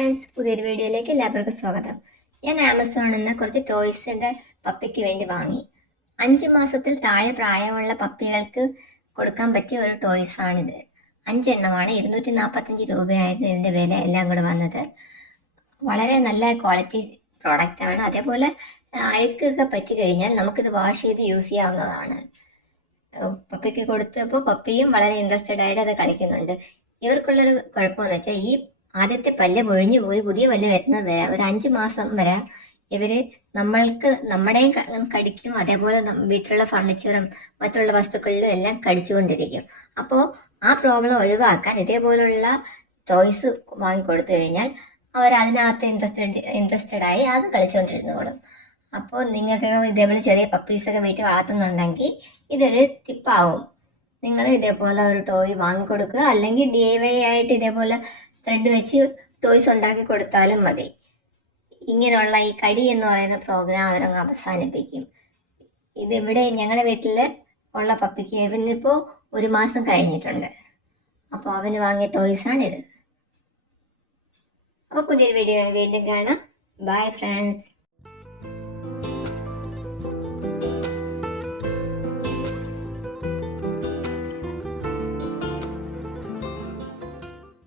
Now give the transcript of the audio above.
Friends, പുതിയൊരു വീഡിയോയിലേക്ക് എല്ലാവർക്കും സ്വാഗതം. ഞാൻ ആമസോണിൽ നിന്ന് കുറച്ച് ടോയ്സിൻ്റെ പപ്പിക്ക് വേണ്ടി വാങ്ങി. 5 മാസത്തിൽ താഴെ പ്രായമുള്ള പപ്പികൾക്ക് കൊടുക്കാൻ പറ്റിയ ഒരു ടോയ്സാണിത്. 5 എണ്ണമാണ്. 245 രൂപയായിരുന്നു ഇതിൻ്റെ വില എല്ലാം കൂടെ വന്നത്. വളരെ നല്ല ക്വാളിറ്റി പ്രോഡക്റ്റാണ്. അതേപോലെ അഴുക്കൊക്കെ പറ്റി കഴിഞ്ഞാൽ നമുക്കിത് വാഷ് ചെയ്ത് യൂസ് ചെയ്യാവുന്നതാണ്. പപ്പിക്ക് കൊടുത്തപ്പോൾ പപ്പിയും വളരെ ഇൻട്രസ്റ്റഡ് ആയിട്ട് അത് കളിക്കുന്നുണ്ട്. ഇവർക്കുള്ളൊരു കുഴപ്പമെന്ന് വെച്ചാൽ ഈ ആദ്യത്തെ പല്ല് പൊഴിഞ്ഞു പോയി പുതിയ പല്ല് വരുന്നത് വരെ ഒരു 5 മാസം വരെ ഇവർ നമ്മുടെയും കടിക്കും. അതേപോലെ വീട്ടിലുള്ള ഫർണിച്ചറും മറ്റുള്ള വസ്തുക്കളിലും എല്ലാം കടിച്ചുകൊണ്ടിരിക്കും. അപ്പോൾ ആ പ്രോബ്ലം ഒഴിവാക്കാൻ ഇതേപോലുള്ള ടോയ്സ് വാങ്ങിക്കൊടുത്തു കഴിഞ്ഞാൽ അവർ അതിനകത്ത് ഇൻട്രസ്റ്റഡ് ആയി അത് കളിച്ചുകൊണ്ടിരുന്നോളും. അപ്പോൾ നിങ്ങൾക്ക് ഇതേപോലെ ചെറിയ പപ്പീസൊക്കെ വീട്ടിൽ വളർത്തുന്നുണ്ടെങ്കിൽ ഇതൊരു ടിപ്പാവും. നിങ്ങൾ ഇതേപോലെ ഒരു ടോയ് വാങ്ങിക്കൊടുക്കുക, അല്ലെങ്കിൽ DIY ആയിട്ട് ഇതേപോലെ ത്രെഡ് വെച്ച് ടോയ്സ് ഉണ്ടാക്കി കൊടുത്താലും മതി. ഇങ്ങനെയുള്ള ഈ കടി എന്ന് പറയുന്ന പ്രോഗ്രാം അവരങ്ങ് അവസാനിപ്പിക്കും. ഇതിവിടെ ഞങ്ങളുടെ വീട്ടിൽ ഉള്ള പപ്പിക്ക് ഇവനിപ്പോൾ 1 മാസം കഴിഞ്ഞിട്ടുണ്ട്. അപ്പോൾ അവന് വാങ്ങിയ ടോയ്സാണിത്. അപ്പോൾ പുതിയൊരു വീഡിയോ വീണ്ടും കാണാം. Bye friends.